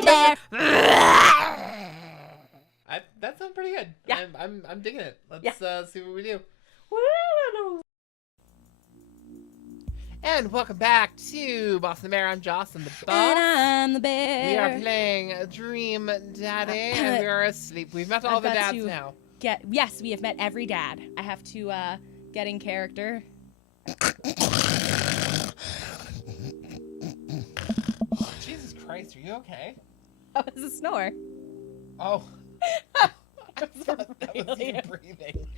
the bear. That sounds pretty good. Yeah. I'm digging it. Let's see what we do. And welcome back to Boss and the Bear. I'm Joss and the Boss. And I'm the bear. We are playing Dream Daddy, and we are asleep. We've met all the dads now. Yes, we have met every dad. I have to get in character. Jesus Christ, are you okay? Oh, it's a snore. Oh. That was you breathing.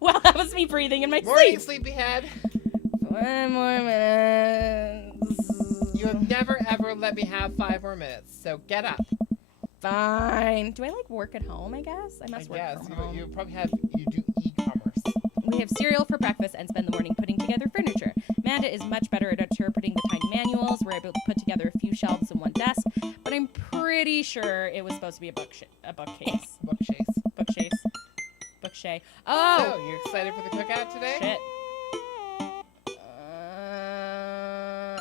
Well, that was me breathing in my Morning, sleep. sleepyhead. 5 more minutes. You have never ever let me have 5 more minutes, so get up. Fine. Do I work at home, I guess? I must work from home. You probably you do e-commerce. We have cereal for breakfast and spend the morning putting together furniture. Amanda is much better at interpreting the tiny manuals. We're able to put together a few shelves and one desk, but I'm pretty sure it was supposed to be a bookcase. Bookcase. Oh! So, you excited for the cookout today? Shit.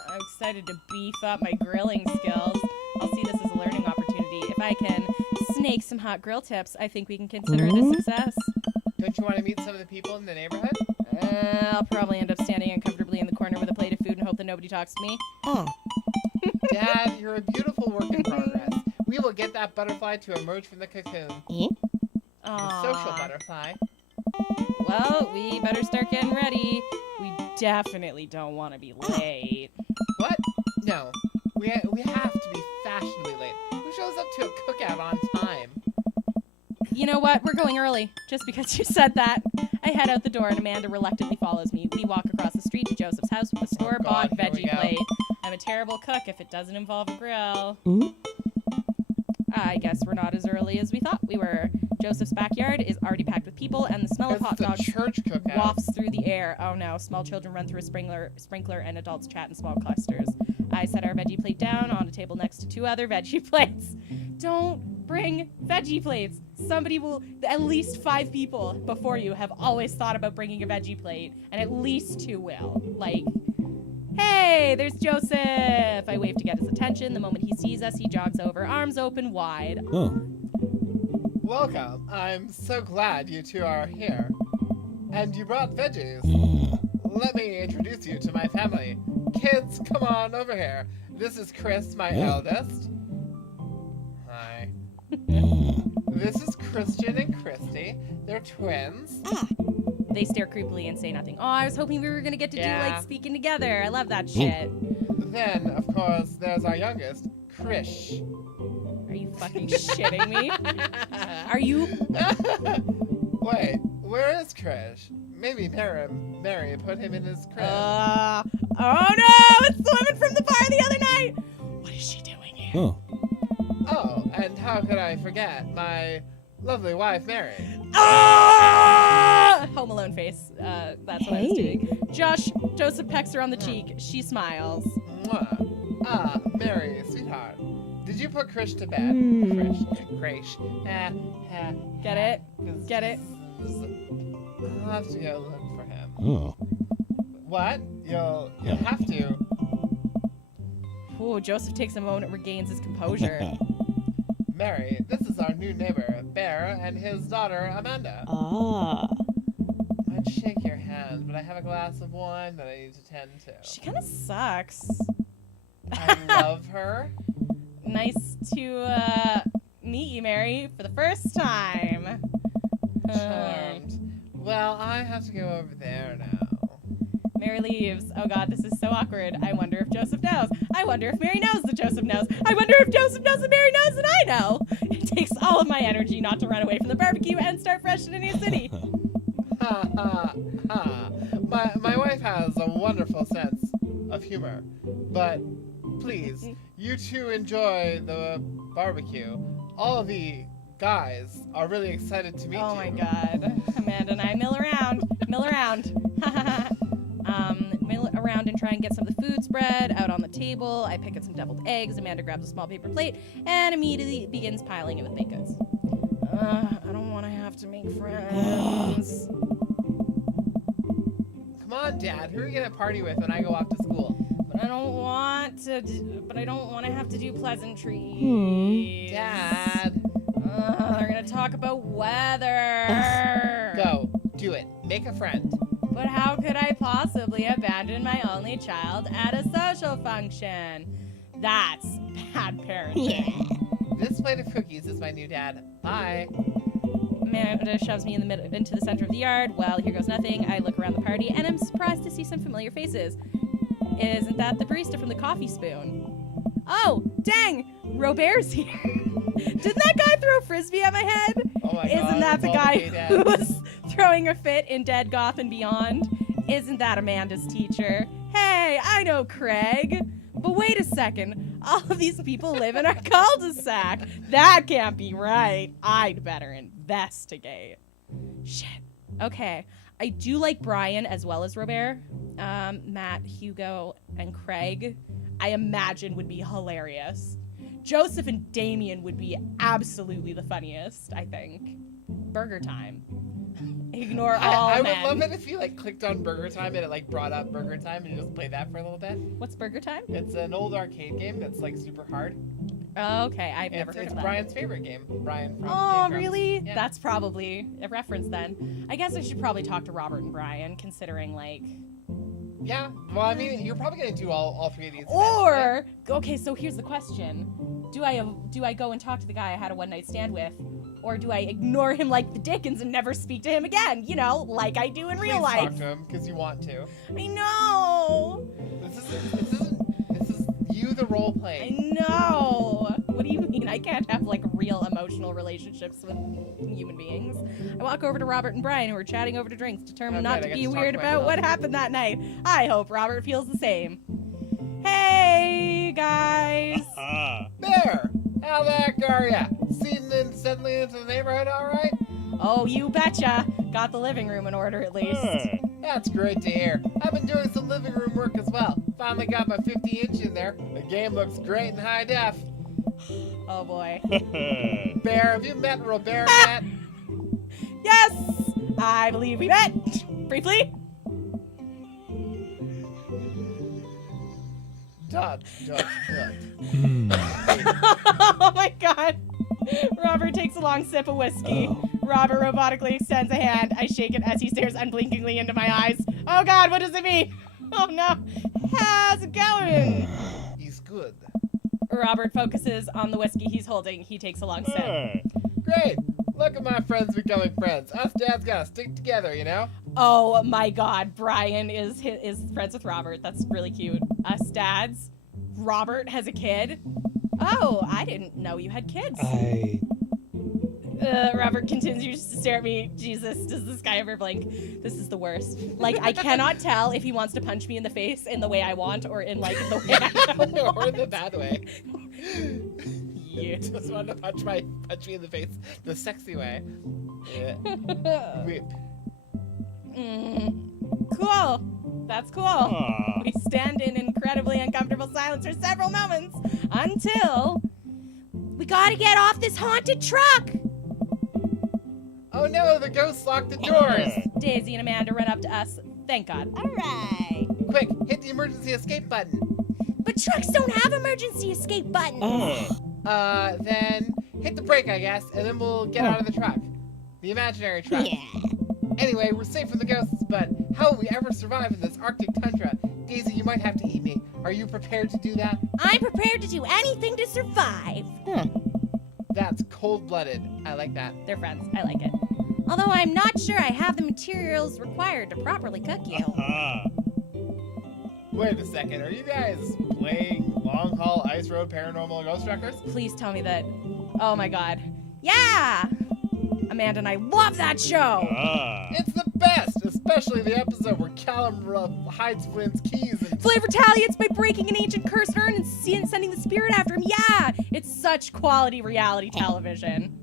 I'm excited to beef up my grilling skills. I'll see this as a learning opportunity. If I can snake some hot grill tips, I think we can consider it a success. Don't you want to meet some of the people in the neighborhood? I'll probably end up standing uncomfortably in the corner with a plate of food and hope that nobody talks to me. Dad, you're a beautiful work in progress. We will get that butterfly to emerge from the cocoon. The social butterfly. Well, we better start getting ready. We definitely don't want to be late. What? No. We have to be fashionably late. Who shows up to a cookout on time? You know what? We're going early. Just because you said that. I head out the door and Amanda reluctantly follows me. We walk across the street to Joseph's house with a store-bought veggie plate. I'm a terrible cook if it doesn't involve a grill. I guess we're not as early as we thought we were. Joseph's backyard is already packed with people, and the smell of hot dogs wafts through the air. Oh no, small children run through a sprinkler, and adults chat in small clusters. I set our veggie plate down on a table next to 2 other veggie plates. Don't bring veggie plates. Somebody will, at least 5 people before you have always thought about bringing a veggie plate, and at least 2 will. Hey, there's Joseph! I wave to get his attention. The moment he sees us, he jogs over, arms open wide. Welcome. I'm so glad you 2 are here. And you brought veggies. Let me introduce you to my family. Kids, come on over here. This is Chris, my eldest. Hi. This is Christian and Christy. They're twins. They stare creepily and say nothing. Oh, I was hoping we were going to get to do, speaking together. I love that shit. Then, of course, there's our youngest, Krish. Are you fucking shitting me? Are you? Wait, where is Krish? Maybe Mary put him in his crib. Oh no! It's the woman from the bar the other night! What is she doing here? Oh, and how could I forget my lovely wife, Mary? Home Alone face. That's what I was doing. Joseph pecks her on the cheek. She smiles. Mwah. Mary, sweetheart. Did you put Krish to bed? Krish. Get it? Get it? I'll have to go look for him. What? You'll have to. Ooh, Joseph takes a moment and regains his composure. Mary, this is our new neighbor, Bear, and his daughter, Amanda. I'd shake your hand, but I have a glass of wine that I need to tend to. She kind of sucks. I love her. Nice to meet you, Mary, for the first time. Charmed. Well, I have to go over there now. Mary leaves. Oh god, this is so awkward. I wonder if Joseph knows. I wonder if Mary knows that Joseph knows. I wonder if Joseph knows that Mary knows that I know. It takes all of my energy not to run away from the barbecue and start fresh in a new city. Ha ha ha. My wife has a wonderful sense of humor. But please, you 2 enjoy the barbecue. All of the guys are really excited to meet you. Oh my god. Amanda and I mill around. Mill around and try and get some of the food spread out on the table. I pick up some deviled eggs. Amanda grabs a small paper plate and immediately begins piling it with baked goods. I don't want to have to make friends. Come on, Dad. Who are you going to party with when I go off to school? But I don't want to have to do pleasantries. Dad. They're gonna talk about weather. Go. Do it. Make a friend. But how could I possibly abandon my only child at a social function? That's bad parenting. This plate of cookies is my new dad. Bye. Amanda shoves me into the center of the yard. Well, here goes nothing. I look around the party, and I'm surprised to see some familiar faces. Isn't that the barista from the Coffee Spoon? Oh, dang! Robert's here. Didn't that guy throw a frisbee at my head? Oh my God. Isn't that the it's all guy Dad. who was throwing a fit in Dead Goth and Beyond? Isn't that Amanda's teacher? Hey, I know Craig. But wait a second. All of these people live in our cul-de-sac. That can't be right. I'd better investigate. Shit. Okay. I do like Brian as well as Robert. Matt, Hugo, and Craig, I imagine would be hilarious. Joseph and Damien would be absolutely the funniest, I think. Burger Time. Ignore all I men. would love it if you like clicked on Burger Time and it like brought up Burger Time and you just played that for a little bit. What's Burger Time? It's an old arcade game that's like super hard. Oh, okay, I've never heard It's of that. Brian's favorite game. Brian from Oh, Game Grumps. really? Yeah. That's probably a reference then. I guess I should probably talk to Robert and Brian, considering like... Yeah. Well, I mean, you're probably gonna do all three of these. Or, okay, so here's the question. Do I go and talk to the guy I had a one-night stand with? Or do I ignore him like the Dickens and never speak to him again? You know, like I do in real life. Talk to him because you want to. I know. This is you the role I playing. know. What do you mean? I can't have like real emotional relationships with human beings. I walk over to Robert and Brian, who are chatting over to drinks, determined Oh, not good, to I be get to talk weird to about what myself. happened that night. I hope Robert feels the same. Hey, guys. There. How the heck are ya? Settling into the neighborhood, all right? Oh, you betcha. Got the living room in order at least. That's great to hear. I've been doing some living room work as well. Finally got my 50-inch in there. The game looks great in high def. Oh boy. Bear, have you met Robert yet? Yes, I believe we met briefly. Dot. Oh my god. Robert takes a long sip of whiskey. Robert robotically extends a hand. I shake it as he stares unblinkingly into my eyes. Oh god, what does it mean? Oh no. How's it going? He's good. Robert focuses on the whiskey he's holding. He takes a long sip. Great. Look at my friends becoming friends. Us dads gotta stick together, you know? Oh my god, Brian is friends with Robert. That's really cute. Us dads. Robert has a kid. Oh, I didn't know you had kids. Robert continues to stare at me. Jesus, does this guy ever blink? This is the worst. Like, I cannot tell if he wants to punch me in the face in the way I want or in, like, the way I don't want. Or in the bad way. Yeah. Just wanted to punch me in the face the sexy way. Yeah. Whip. Cool. That's cool. We stand in incredibly uncomfortable silence for several moments until we gotta get off this haunted truck. Oh no, the ghosts locked the doors! Daisy and Amanda run up to us. Thank God. All right. Quick, hit the emergency escape button. But trucks don't have emergency escape buttons. Then hit the brake, I guess, and then we'll get out of the truck. The imaginary truck. Yeah. Anyway, we're safe from the ghosts, but how will we ever survive in this Arctic tundra? Daisy, you might have to eat me. Are you prepared to do that? I'm prepared to do anything to survive. That's cold-blooded. I like that. They're friends. I like it. Although I'm not sure I have the materials required to properly cook you. Wait a second, are you guys playing Long Haul Ice Road Paranormal Ghost Wreckers? Please tell me that. Oh my God. Yeah! Amanda and I love that show! It's the best, especially the episode where Callum hides Flynn's keys and... Flay retaliates by breaking an ancient cursed urn and sending the spirit after him. Yeah! It's such quality reality television.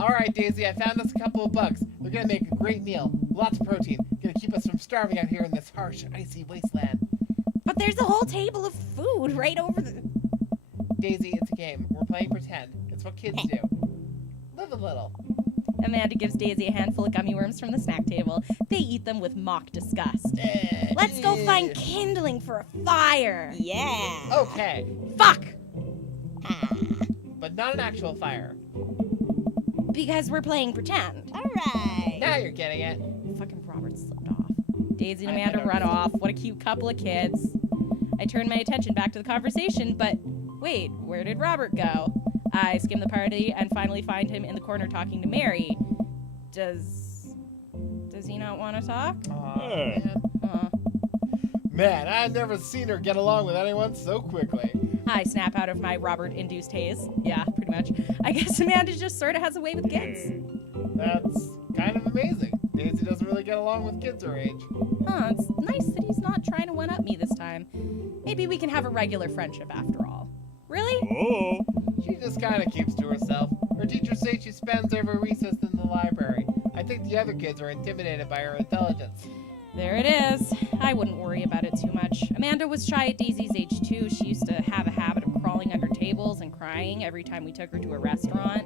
Alright, Daisy, I found us a couple of bugs. They're gonna make a great meal. Lots of protein. Gonna keep us from starving out here in this harsh, icy wasteland. But there's a whole table of food right over the... Daisy, it's a game. We're playing pretend. It's what kids do. Live a little. Amanda gives Daisy a handful of gummy worms from the snack table. They eat them with mock disgust. Let's go find kindling for a fire. Yeah. Okay, Fuck! but not an actual fire. Because we're playing pretend. All right. Now you're getting it. Fucking Robert slipped off. Daisy and I Amanda noticed. run off. What a cute couple of kids. I turn my attention back to the conversation, but wait, where did Robert go? I skim the party and finally find him in the corner talking to Mary. Does he not want to talk? Aw, man. Man, I've never seen her get along with anyone so quickly. I snap out of my Robert-induced haze. Yeah, pretty much. I guess Amanda just sort of has a way with kids. That's kind of amazing. Daisy doesn't really get along with kids her age. Huh, it's nice that he's not trying to one-up me this time. Maybe we can have a regular friendship after all. Really? Oh. She just kind of keeps to herself. Her teachers say she spends every recess in the library. I think the other kids are intimidated by her intelligence. There it is. I wouldn't worry about it too much. Amanda was shy at Daisy's age too. She used to have a habit of crawling under tables and crying every time we took her to a restaurant.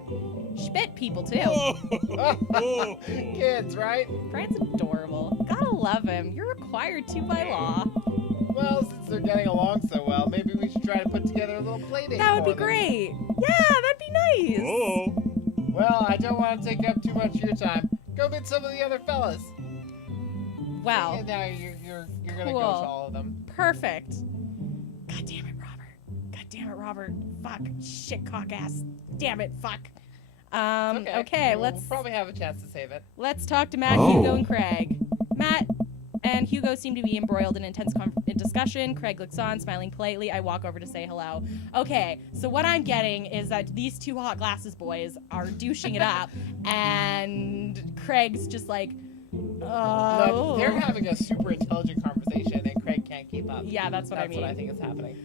She bit people too. Oh. Kids, right? Brian's adorable. Gotta love him. You're required to by law. Well, since they're getting along so well, maybe we should try to put together a little play date That would for be them. great. Yeah, that'd be nice. Oh. Well, I don't want to take up too much of your time. Go meet some of the other fellas. Wow. And now you're gonna go Cool. to all of them. Perfect. God damn it, Robert. God damn it, Robert. Fuck. Shit cock ass. Damn it, fuck. Okay, we'll let's probably have a chance to save it. let's talk to Matt, Hugo, and Craig. Matt and Hugo seem to be embroiled in intense discussion. Craig looks on, smiling politely. I walk over to say hello. Okay, so what I'm getting is that these two hot glasses boys are douching it up, and Craig's just like, No, they're having a super intelligent conversation, and Craig can't keep up. Yeah, that's what I That's mean. what I think is happening.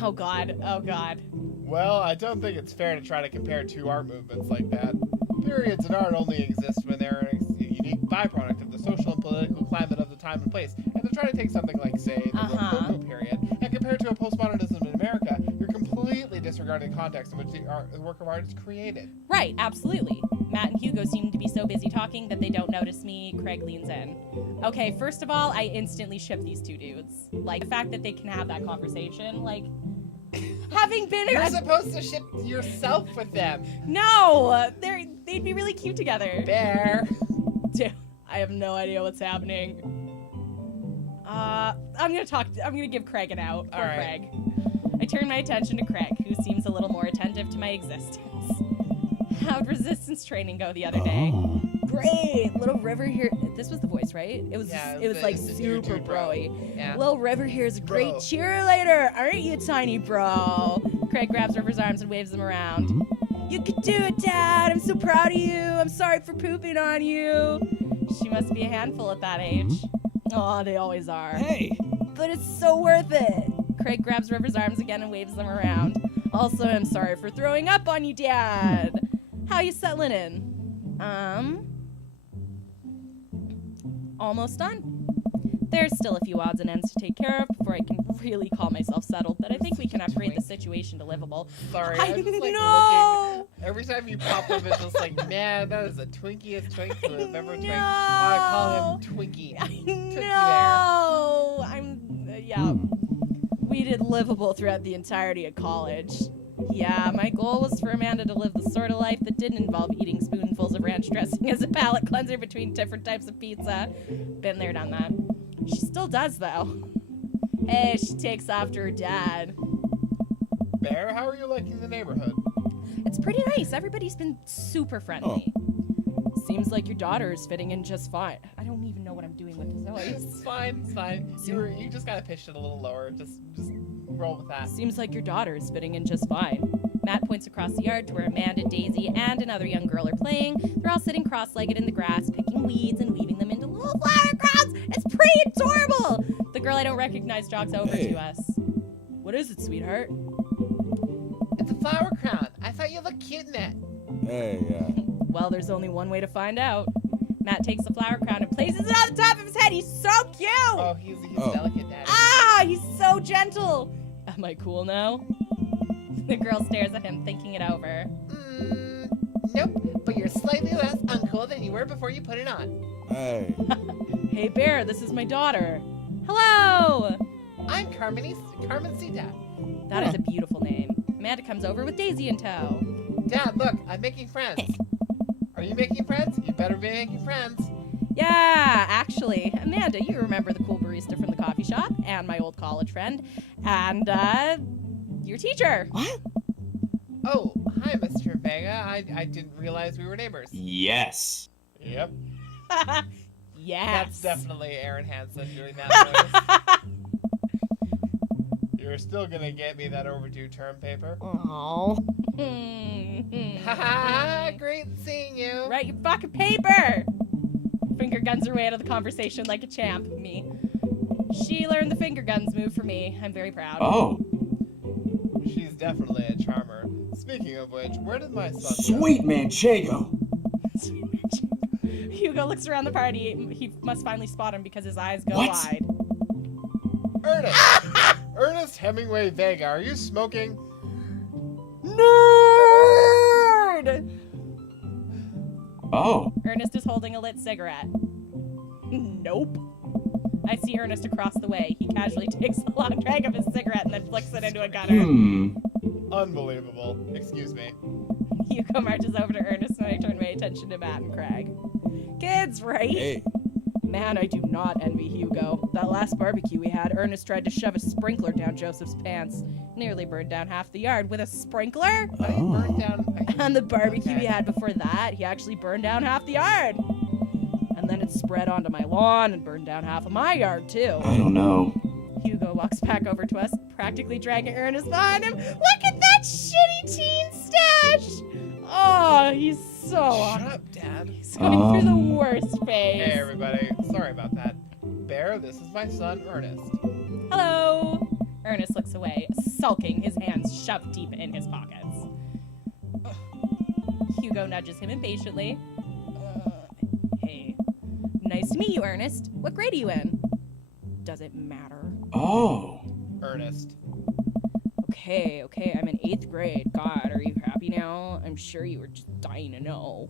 Oh god, oh god. Well, I don't think it's fair to try to compare two art movements like that. Periods in art only exist when they're a unique byproduct of the social and political climate of the time and place. And to try to take something like, say, the Rococo period, and compare it to a postmodernism in America, you're completely disregarding the context in which the work of art is created. Right, absolutely. Matt and Hugo seem to be so busy talking that they don't notice me. Craig leans in. Okay, first of all, I instantly ship these two dudes. Like, the fact that they can have that conversation, like, having been You're supposed to ship yourself with them. No! They'd be really cute together. Bear. Dude, I have no idea what's happening. I'm gonna give Craig an out. Poor All right. Craig. I turn my attention to Craig, who seems a little more attentive to my existence. How'd resistance training go the other day? Great! Little River here. This was the voice, right? It was. Yeah, it was like it's the super dude, bro. broy. Yeah. Little River here is a great Bro. cheerleader, aren't you, tiny bro? Craig grabs River's arms and waves them around. You could do it, Dad. I'm so proud of you. I'm sorry for pooping on you. She must be a handful at that age. Aw, they always are. Hey. But it's so worth it. Craig grabs River's arms again and waves them around. Also, I'm sorry for throwing up on you, Dad. How you settling in? Almost done. There's still a few odds and ends to take care of before I can really call myself settled, but I think we can upgrade the situation to livable. Sorry, I I'm just like know. looking. Every time you pop up, it's just like, man, that is the twinkiest twink who have ever twinked. No. I call him Twinkie. I Took you know. Yeah. We did livable throughout the entirety of college. Yeah, my goal was for Amanda to live the sort of life that didn't involve eating spoonfuls of ranch dressing as a palate cleanser between different types of pizza. Been there, done that. She still does, though. Hey, she takes after her dad. Bear, how are you liking the neighborhood? It's pretty nice. Everybody's been super friendly. Seems like your daughter is fitting in just fine. I don't even know what I'm doing with this voice. It's fine, it's fine. You just gotta pitch it a little lower. Just roll with that. Seems like your daughter is fitting in just fine. Matt points across the yard to where Amanda, Daisy, and another young girl are playing. They're all sitting cross-legged in the grass, picking weeds and weaving them into little flower crowns. It's pretty adorable! The girl I don't recognize jogs over to us. What is it, sweetheart? It's a flower crown. I thought you looked cute in it. Hey, yeah. Well, there's only one way to find out. Matt takes the flower crown and places it on the top of his head. He's so cute! Oh, he's delicate, Daddy. Ah, he's so gentle. Am I cool now? The girl stares at him, thinking it over. Nope, but you're slightly less uncool than you were before you put it on. Hey. Hey, Bear, this is my daughter. Hello! I'm Carmen C. Dad. That is a beautiful name. Amanda comes over with Daisy in tow. Dad, look, I'm making friends. Are you making friends? You better be making friends. Yeah, actually, Amanda, you remember the cool barista from the coffee shop, and my old college friend, and, your teacher. What? Oh, hi, Mr. Vega. I didn't realize we were neighbors. Yes. Yep. Yes. That's definitely Aaron Hansen doing that voice. You're still gonna get me that overdue term paper. Oh. Haha, great seeing you. Write your fucking paper! Finger guns her way out of the conversation like a champ. Me. She learned the finger guns move for me. I'm very proud. Oh. She's definitely a charmer. Speaking of which, where did my son go? Sweet Manchego. Hugo looks around the party. He must finally spot him because his eyes go What? wide. Ernest! Ernest Hemingway Vega, are you smoking? Nerd! Oh. Ernest is holding a lit cigarette. Nope. I see Ernest across the way. He casually takes a long drag of his cigarette and then flicks it into a gunner. Unbelievable. Excuse me. Hugo marches over to Ernest and I turn my attention to Matt and Craig. Kids, right? Hey. Man, I do not envy Hugo. That last barbecue we had, Ernest tried to shove a sprinkler down Joseph's pants. Nearly burned down half the yard with a sprinkler. I burned down. And the barbecue Okay. we had before that, he actually burned down half the yard. And then it spread onto my lawn and burned down half of my yard, too. I don't know. Hugo walks back over to us, practically dragging Ernest behind him. Look at that shitty teen stash! Oh, he's so... Shut up, Dad. He's going through the worst phase. Hey, everybody. Sorry about that. Bear, this is my son, Ernest. Hello! Ernest looks away, sulking, his hands shoved deep in his pockets. Hugo nudges him impatiently. Hey. Nice to meet you, Ernest. What grade are you in? Does it matter? Oh. Ernest. Okay, I'm in 8th grade. God, are you happy now? I'm sure you were just dying to know.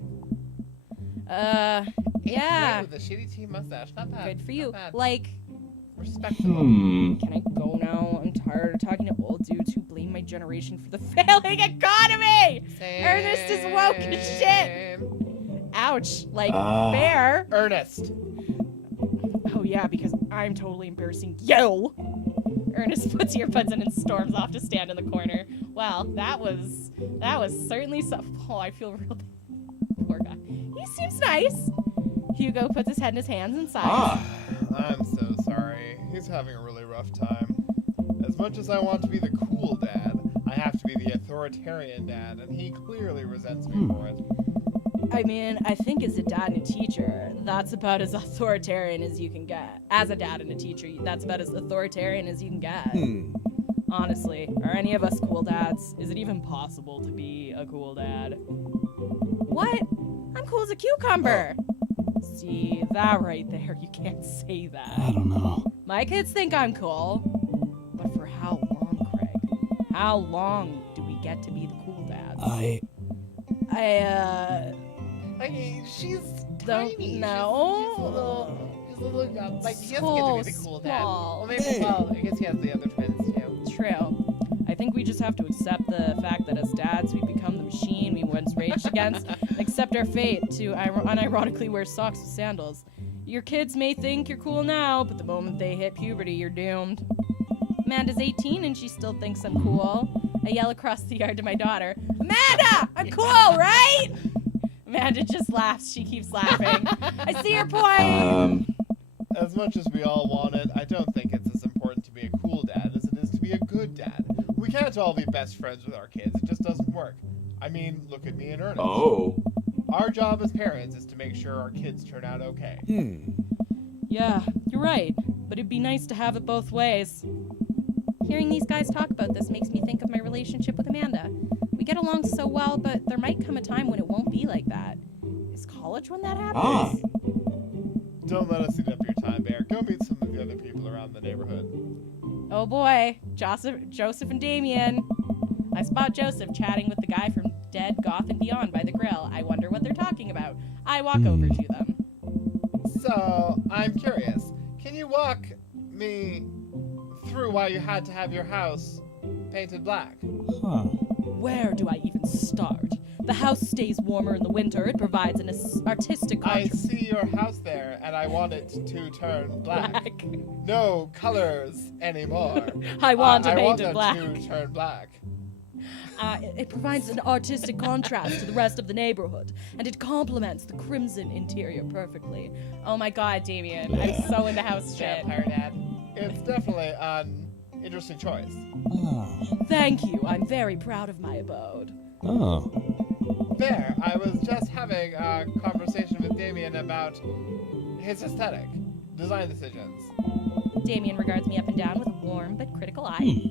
Yeah. With a shitty teen mustache. Not bad. Good for you. Not bad. Like, Respectable. can I go now? I'm tired of talking to old dudes who blame my generation for the failing economy! Ernest is woke as shit! Ouch. Like, Bear. Ernest. Oh yeah, because I'm totally embarrassing you. Ernest puts earbuds in and storms off to stand in the corner. Well, that was certainly some. Oh, I feel real bad. Poor guy. He seems nice. Hugo puts his head in his hands and sighs. I'm so sorry. He's having a really rough time. As much as I want to be the cool dad, I have to be the authoritarian dad, and he clearly resents me for it. I mean, I think as a dad and a teacher, that's about as authoritarian as you can get. As a dad and a teacher, that's about as authoritarian as you can get. Honestly, are any of us cool dads? Is it even possible to be a cool dad? What? I'm cool as a cucumber. See, that right there, you can't say that. I don't know. My kids think I'm cool. But for how long, Craig? How long do we get to be the cool dads? Like, she's Don't tiny. know. She's a little like, he doesn't get to So be the cool dad. small. Well, maybe, well, I guess he has the other twins, too. True. I think we just have to accept the fact that as dads, we become the machine we once raged against, and accept our fate to unironically wear socks with sandals. Your kids may think you're cool now, but the moment they hit puberty, you're doomed. Amanda's 18 and she still thinks I'm cool. I yell across the yard to my daughter, Amanda, I'm cool, right? Amanda just laughs. She keeps laughing. I see your point. As much as we all want it, I don't think it's as important to be a cool dad as it is to be a good dad. We can't all be best friends with our kids. It just doesn't work. I mean, look at me and Ernest. Oh. Our job as parents is to make sure our kids turn out okay. Yeah, you're right. But it'd be nice to have it both ways. Hearing these guys talk about this makes me think of my relationship with Amanda. We get along so well, but there might come a time when it won't be like that. Is college when that happens? Don't let us eat up your time, Bear. Go meet some of the other people around the neighborhood. Oh boy, Joseph and Damien. I spot Joseph chatting with the guy from Dead, Goth, and Beyond by the grill. I wonder what they're talking about. I walk over to them. So, I'm curious. Can you walk me through why you had to have your house painted black? Huh. Where do I even start? The house stays warmer in the winter. It provides an artistic I contrast. see your house there, and I want it to turn black. No colors anymore. I want to I paint want it them black. to turn black. It provides an artistic contrast to the rest of the neighborhood, and it complements the crimson interior perfectly. Oh my god, Damien, I'm so into house shit. Vampire Dad. It's definitely an interesting choice. Oh. Thank you, I'm very proud of my abode. Oh. There, I was just having a conversation with Damien about his aesthetic, design decisions. Damien regards me up and down with a warm but critical eye.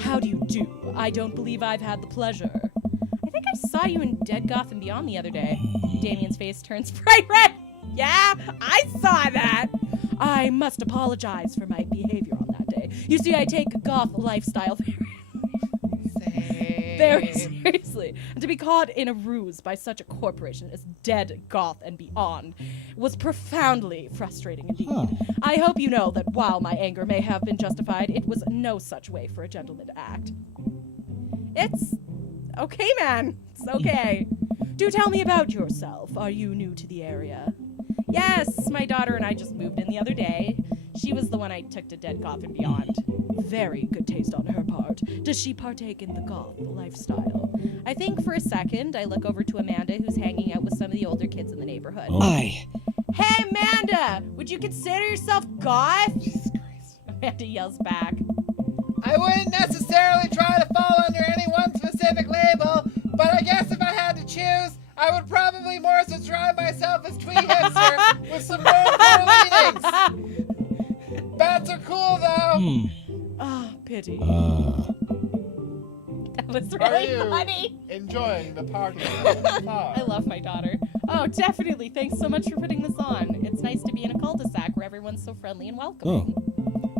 How do you do? I don't believe I've had the pleasure. I think I saw you in Dead Goth and Beyond the other day. Damien's face turns bright red. Yeah, I saw that. I must apologize for my behavior on that day. You see, I take goth lifestyle very seriously. And to be caught in a ruse by such a corporation as Dead, Goth, and Beyond was profoundly frustrating indeed. Huh. I hope you know that while my anger may have been justified, it was no such way for a gentleman to act. It's okay, man. It's okay. Do tell me about yourself. Are you new to the area? Yes, my daughter and I just moved in the other day. She was the one I took to Dead Goth and Beyond. Very good taste on her part. Does she partake in the goth lifestyle? I think for a second I look over to Amanda, who's hanging out with some of the older kids in the neighborhood. I. Hey, Amanda! Would you consider yourself goth? Jesus Christ. Amanda yells back. I wouldn't necessarily try to fall under any one specific label, but I guess if I had to choose, I would probably more describe myself as twee hipster with some more leanings. Bats are cool, though. Ah, pity. Uh. That was Are really you funny. enjoying the party so far? I love my daughter. Oh, definitely. Thanks so much for putting this on. It's nice to be in a cul-de-sac where everyone's so friendly and welcoming.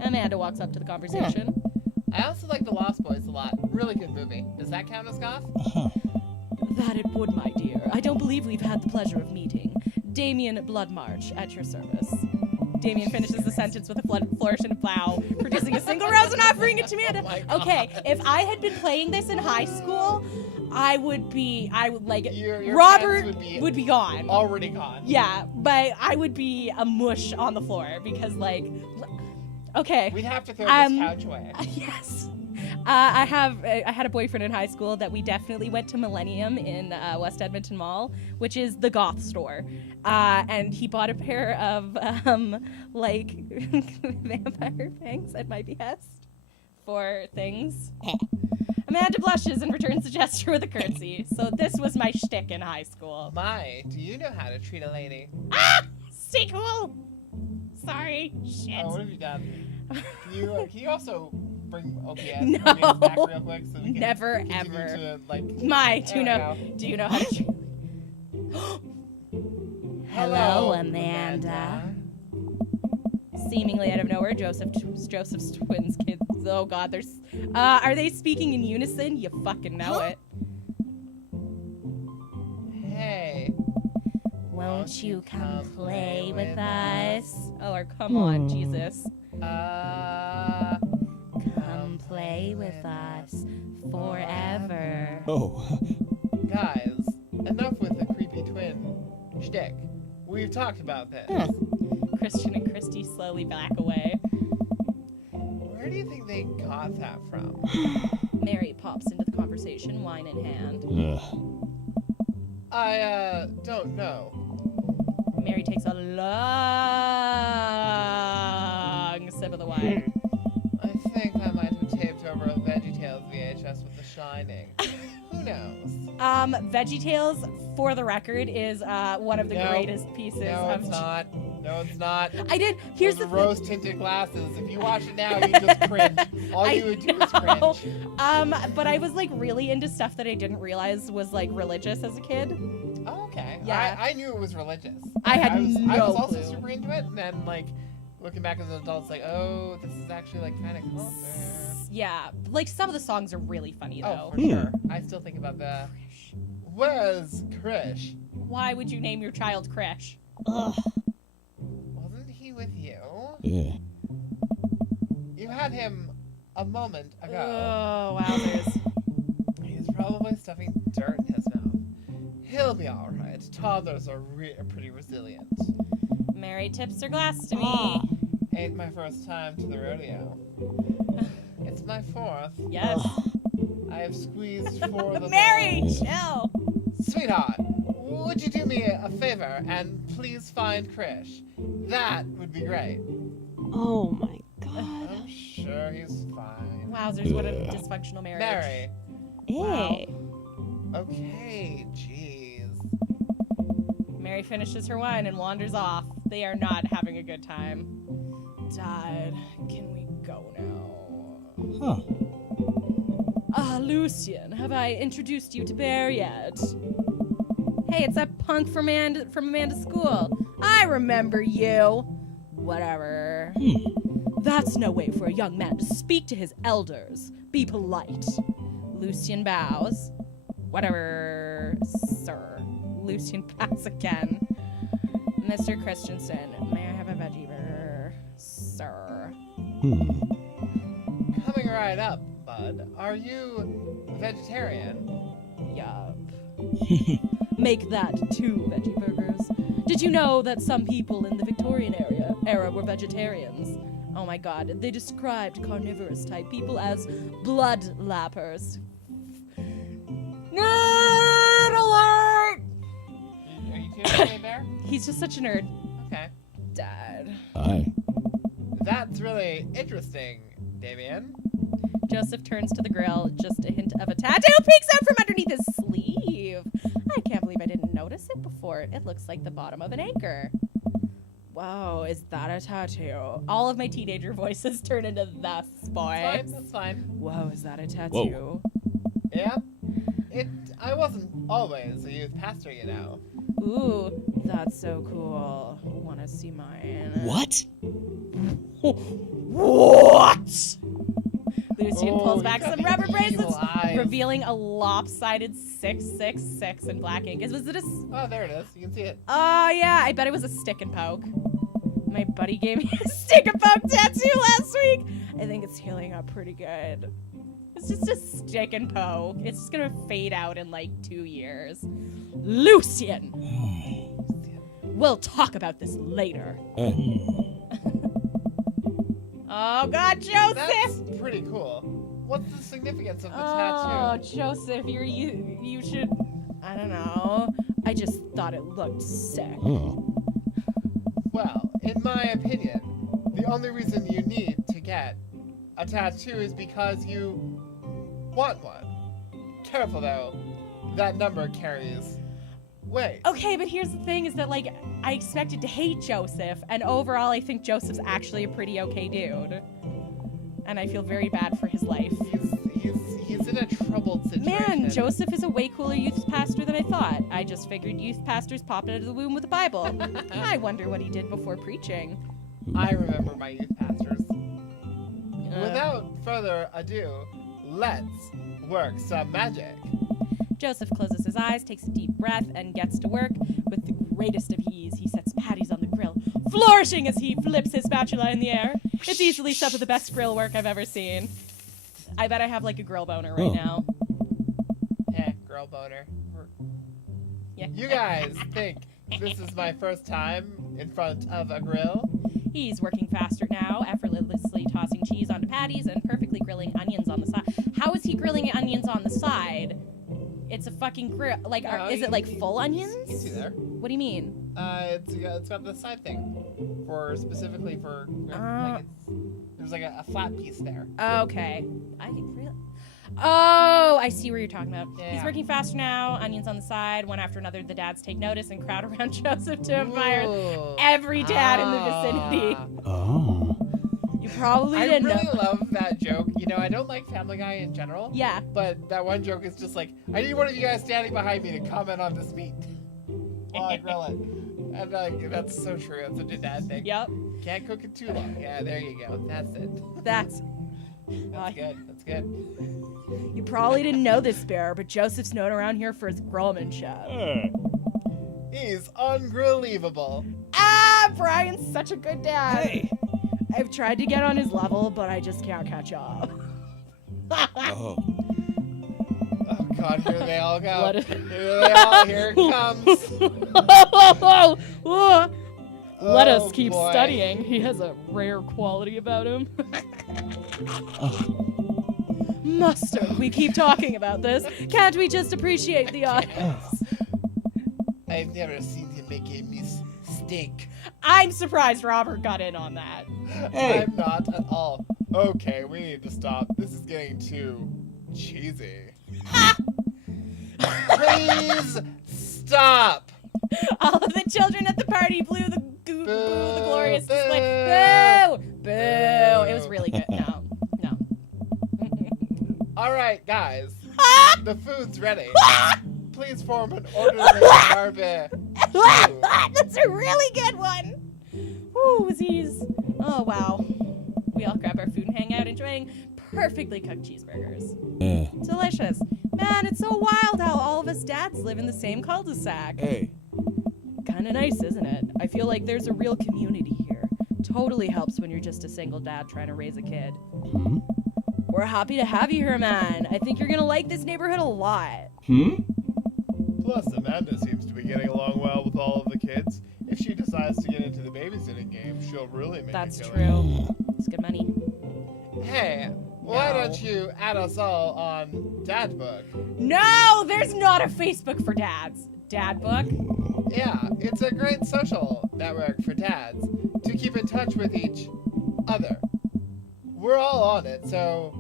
Amanda walks up to the conversation. I also like The Lost Boys a lot. Really good movie. Does that count as goth? That it would, my dear. I don't believe we've had the pleasure of meeting. Damien Bloodmarch, at your service. Damien finishes the sentence with a flourish and a bow, producing a single rose and offering it to Amanda. Oh my God. Okay, if I had been playing this in high school, I would like, Your Robert friends would be gone. already gone. Yeah, but I would be a mush on the floor because, like, okay. We'd have to throw this couch away. Yes. I had a boyfriend in high school that we definitely went to Millennium in West Edmonton Mall, which is the goth store. And he bought a pair of like vampire fangs at my behest for things. Amanda blushes and returns the gesture with a curtsy. So this was my shtick in high school. My, do you know how to treat a lady? Ah! Stay cool! Sorry. Shit. Oh, what have you done? Can you also bring OBS, No. OBS back real quick so we can Never, continue ever. to, like, My, there we do you know how to treat... Hello, Amanda. Seemingly out of nowhere, Joseph's twins kids. Oh God, there's. Are they speaking in unison? You fucking know it. Hey. Won't you come play with us? Oh, or come on, Jesus. Come play with us forever. Oh. Guys, enough with the creepy twin shtick. We've talked about this. Christian and Christy slowly back away. Where do you think they got that from? Mary pops into the conversation, wine in hand. I, don't know. Mary takes a long sip of the wine. I think I might have taped over a VeggieTales VHS with The Shining. Who knows? VeggieTales, for the record, is one of the No. greatest pieces No, of. it's not. No, it's not. I did. Here's Those the are rose-tinted glasses. If you watch it now, you just cringe. All you would do is cringe. But I was like really into stuff that I didn't realize was like religious as a kid. Oh, okay. Yeah. I knew it was religious. I had I was no also clue. super into it, and then like looking back as an adult, it's like, oh, this is actually like kind of closer. Yeah, like some of the songs are really funny Oh, though. for sure. I still think about the where's Krish? Why would you name your child Krish? Ugh. Wasn't he with you? Yeah. You had him a moment ago. Oh, wowzers. He's probably stuffing dirt in his mouth. He'll be alright. Toddlers are pretty resilient. Mary tips her glass to me. Ah. Ain't my first time to the rodeo. It's my fourth. Yes. I have squeezed 4 of the Mary, balls. chill. Sweetheart, would you do me a favor and please find Krish? That would be great. Oh my god. I'm sure he's fine. Wowzers, what a dysfunctional marriage. Mary. Hey. Okay, jeez. Mary finishes her wine and wanders off. They are not having a good time. Dad, can we go now? Huh. Ah, Lucian, have I introduced you to Bear yet? Hey, it's that punk from Amanda's school. I remember you. Whatever. That's no way for a young man to speak to his elders. Be polite. Lucian bows. Whatever, sir. Lucian bows again. Mr. Christensen, may I have a veggie burger? Sir. Coming right up, bud. Are you vegetarian? Yup. Make that 2 veggie burgers. Did you know that some people in the Victorian era were vegetarians? Oh my god, they described carnivorous type people as blood lappers. Nerd alert! Are you kidding me, Bear? He's just such a nerd. Okay. Dad. Aye. That's really interesting, Damien. Joseph turns to the grill, just a hint of a tattoo peeks out from underneath his sleeve. I can't believe I didn't notice it before. It looks like the bottom of an anchor. Whoa, is that a tattoo? All of my teenager voices turn into this voice. That's fine. Whoa, is that a tattoo? Yeah. I wasn't always a youth pastor, you know. Ooh, that's so cool. Wanna see mine? What? What? Lucian pulls back you got some rubber evil bracelets, eyes. revealing a lopsided 666 in black ink. Was it a... Oh, there it is. You can see it. Oh, yeah, I bet it was a stick and poke. My buddy gave me a stick and poke tattoo last week. I think it's healing up pretty good. It's just a stick and poke. It's just gonna fade out in like 2 years. Lucian! We'll talk about this later. Oh, God, Joseph! That's pretty cool. What's the significance of the Oh, tattoo? Joseph, you should... I don't know. I just thought it looked sick. Well, in my opinion, the only reason you need to get a tattoo is because you want one. Careful though, that number carries weight. Okay, but here's the thing is that, like, I expected to hate Joseph, and overall I think Joseph's actually a pretty okay dude. And I feel very bad for his life. He's in a troubled situation. Man, Joseph is a way cooler youth pastor than I thought. I just figured youth pastors popped out of the womb with a Bible. I wonder what he did before preaching. I remember my youth pastors. Without further ado, let's work some magic. Joseph closes his eyes, takes a deep breath, and gets to work. With the greatest of ease, he sets patties on the grill, flourishing as he flips his spatula in the air. It's easily some of the best grill work I've ever seen. I bet I have like a grill boner right now. Yeah, girl boner. Yeah. You guys think this is my first time in front of a grill? He's working faster now, effortlessly tossing cheese onto patties and perfectly grilling onions on the side. How is he grilling onions on the side? It's a fucking grill. Like, No, is it like full onions? You can see there. What do you mean? It's got the side thing specifically for there's like a flat piece there. Okay. Oh, I see where you're talking about. Yeah. He's working faster now, onions on the side. One after another, the dads take notice and crowd around Joseph to admire Ooh. every dad in the vicinity. Oh. You probably I didn't really know. love that joke. You know, I don't like Family Guy in general. Yeah. But that one joke is just like, I need one of you guys standing behind me to comment on this meat while I grill it. And that's so true. That's such a dad thing. Yep. Can't cook it too long. Yeah, there you go. That's it. That's That's good. That's That's good. You probably didn't know this, Bear, but Joseph's known around here for his grillmanship. Hey. He's unbelievable. Ah, Brian's such a good dad. Hey. I've tried to get on his level, but I just can't catch up. Oh. Oh God, here they all go. What is- Here it comes. Let us Oh, keep boy. studying. He has a rare quality about him. Mustard, we keep talking about this. Can't we just appreciate the audience? I've never seen him make a mistake. I'm surprised Robert got in on that. Hey. I'm not at all. Okay, we need to stop. This is getting too cheesy. Please stop. All of the children at the party blew the glorious Boo. display. Boo! Boo! It was really good. No. All right, guys. The food's ready. Please form an orderly barbecue. That's a really good one. Ooh, Z's. Oh, wow. We all grab our food and hang out enjoying perfectly cooked cheeseburgers. Delicious. Man, it's so wild how all of us dads live in the same cul-de-sac. Hey. Kinda nice, isn't it? I feel like there's a real community here. Totally helps when you're just a single dad trying to raise a kid. Hmm? We're happy to have you here, man. I think you're gonna like this neighborhood a lot. Hmm? Plus, Amanda seems to be getting along well with all of the kids. If she decides to get into the babysitting game, she'll really make That's a killing. true. It's good money. Hey, why No. don't you add us all on Dadbook? No, there's not a Facebook for dads. Dad book? Yeah, it's a great social network for dads to keep in touch with each other. We're all on it, so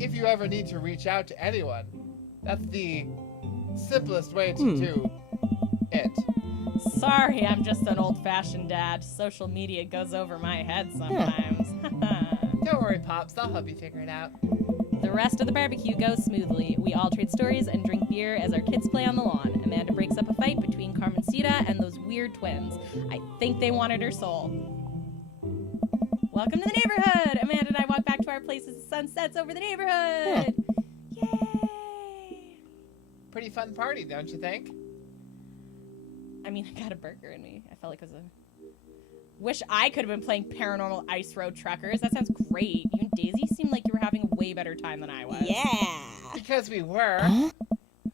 if you ever need to reach out to anyone, that's the simplest way to do it. Sorry, I'm just an old-fashioned dad. Social media goes over my head sometimes. Don't worry, Pops, I'll help you figure it out. The rest of the barbecue goes smoothly. We all trade stories and drink beer as our kids play on the lawn. Amanda breaks up a fight between Carmencita and those weird twins. I think they wanted her soul. Welcome to the neighborhood! Amanda and I walk back to our place as the sun sets over the neighborhood. Yay! Pretty fun party, don't you think? I mean, I got a burger in me. I felt like it was a... Wish I could have been playing Paranormal Ice Road Truckers. That sounds great. You and Daisy seemed like you were having a way better time than I was. Yeah. Because we were.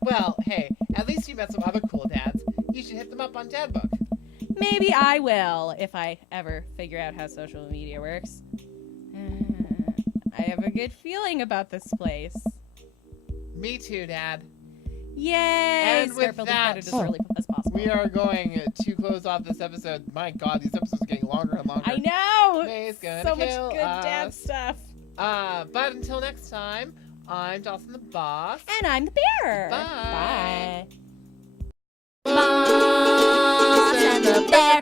Well, hey, at least you met some other cool dads. You should hit them up on Dadbook. Maybe I will, if I ever figure out how social media works. I have a good feeling about this place. Me too, Dad. Yay! And Start with building that- credit as early as possible. We are going to close off this episode. My God, these episodes are getting longer and longer. I know! May's gonna So much kill good dad us. stuff. But until next time, I'm Dawson the Boss. And I'm the bear. Bye. Bye.